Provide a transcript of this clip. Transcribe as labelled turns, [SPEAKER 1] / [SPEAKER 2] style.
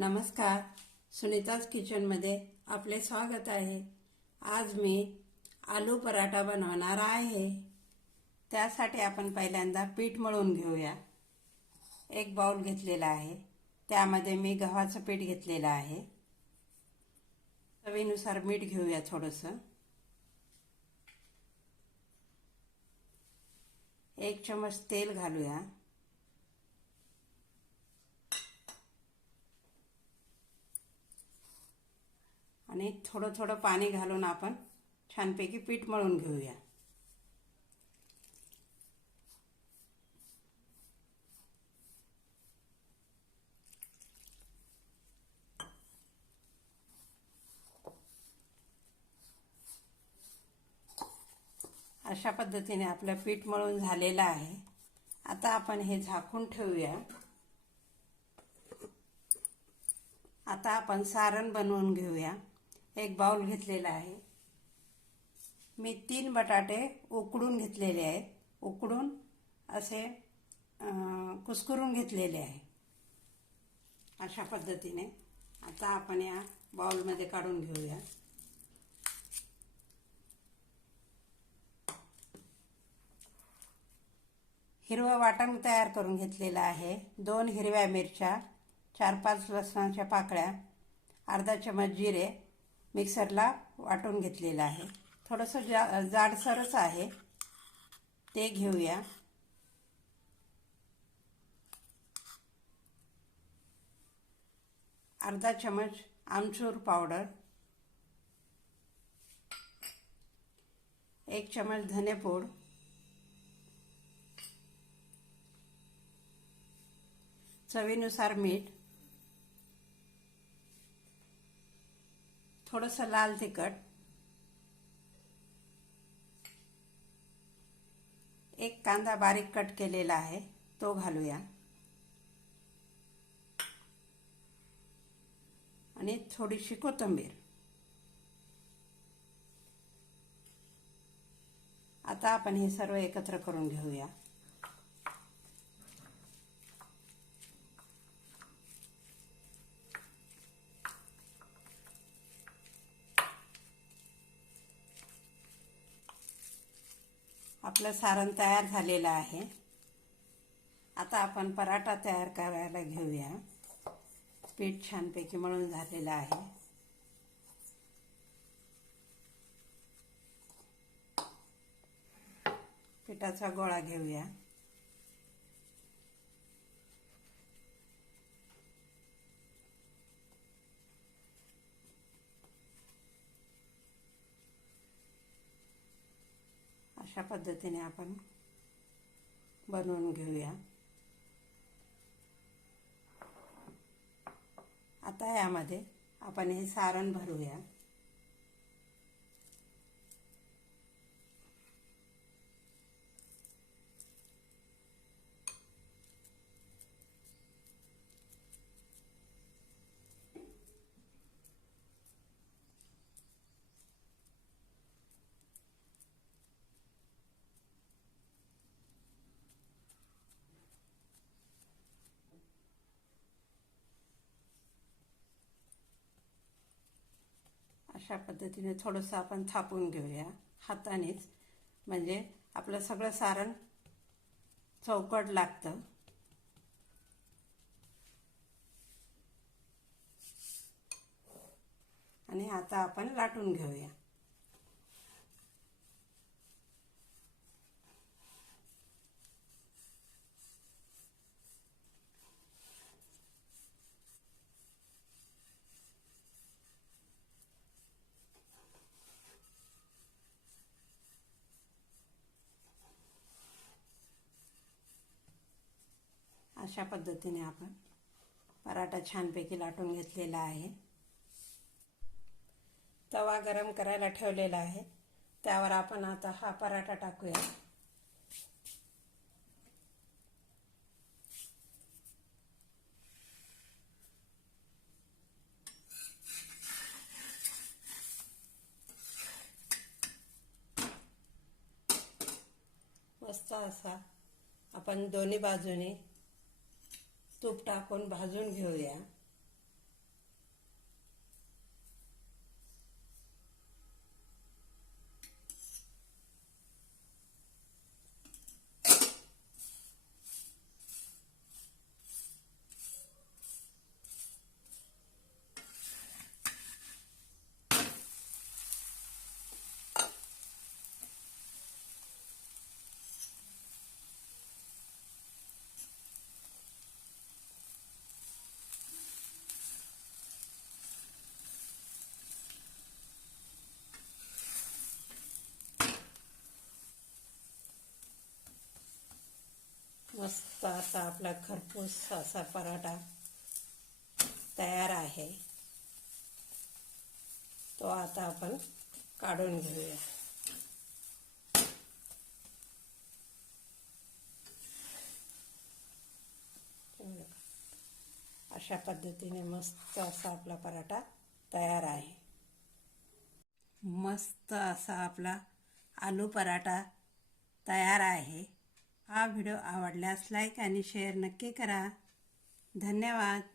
[SPEAKER 1] नमस्कार. सुनीताज किचनमध्ये आपले स्वागत आहे. आज मी आलू पराठा बनवणार आहे. त्यासाठी आपण पहिल्यांदा पीठ मळून घेऊया. एक बाउल घेतलेला आहे. त्यामध्ये मी गव्हाचं पीठ घेतलेलं आहे. चवीनुसार मीठ घेऊया थोडंसं. एक चमच तेल घालूया. आणि थोडं थोडं पाणी घालून आपण छानपैकी पीठ मळून घेऊया. अशा पद्धतीने आपलं पीठ मळून झालेलं आहे. आता आपण हे झाकून ठेवूया. आता आपण सारण बनवून घेऊया. एक बाउल घेतलेला आहे. मी तीन बटाटे उकडून घेतलेले आहेत. उकडून असे कुस्करून घेतलेले आहे. अशा पद्धतीने आता आपण या बाउलमध्ये काढून घेऊया. हिरवं वाटण तयार करून घेतलेलं आहे. दोन हिरव्या मिरच्या चार पाच लसणाच्या पाकळ्या अर्धा चमच जिरे मिक्सरला वाटून घेतलेलं आहे. थोडंसं जा जाडसरच आहे. ते घेऊया. अर्धा चमच आमचूर पावडर. एक चमच धनेपूड. चवीनुसार मीठ. थोडंसं लाल तिखट. एक कांदा बारीक कट केलेला आहे तो घालूया. आणि थोडीशी कोथिंबीर. आता आपण हे सर्व एकत्र करून घेऊया. आपलं सारण तयार झालेलं आहे. आता आपण पराठा तयार करायला घेऊया. पीठ छानपैकी मळून झालेलं आहे. पिठाचा गोळा घेऊया. अशा पद्धतीने आपण बनवून घेऊया. आता यामध्ये आपण हे सारण भरूया. अशा पद्धतीने थोडंसं आपण थापून घेऊया. हातानेच. म्हणजे आपलं सगळं सारण चौकट लागतं. आणि आता आपण लाटून घेऊया. अशा पद्धतीने आपण पराठा छानपैकी लाटून घेतलेला आहे. तवा गरम करायला ठेवलेला आहे. त्यावर आपण आता हा पराठा टाकूया. मस्त असा आपण दोन्ही बाजूने तूप टाकून भाजून घेऊया. मस्त असा आपला खरपूस असा पराठा तयार आहे. तो आता आपण काढून घेऊया. अशा पद्धतीने मस्त असा आपला पराठा तयार आहे. मस्त असा आपला आलू पराठा तयार आहे. हा व्हिडिओ आवडल्यास लाईक आणि शेअर नक्की करा. धन्यवाद.